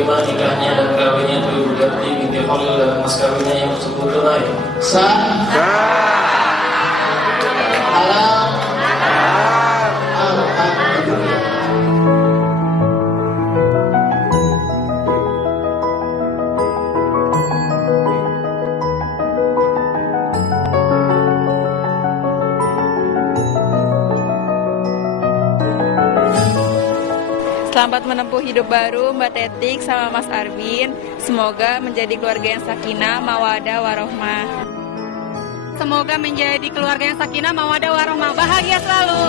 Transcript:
bagaimana nikahnya dan kawinnya itu Ibu Dati binti Khalil dan mas kawinnya yang tersebut tunai? Sah. Halal. Alhamdulillah. Selamat menempuh hidup baru Mbak Tetik sama Mas Arvin. Semoga menjadi keluarga yang sakinah, mawadah, warohmah. Semoga menjadi keluarga yang sakinah, mawadah, warohmah. Bahagia selalu.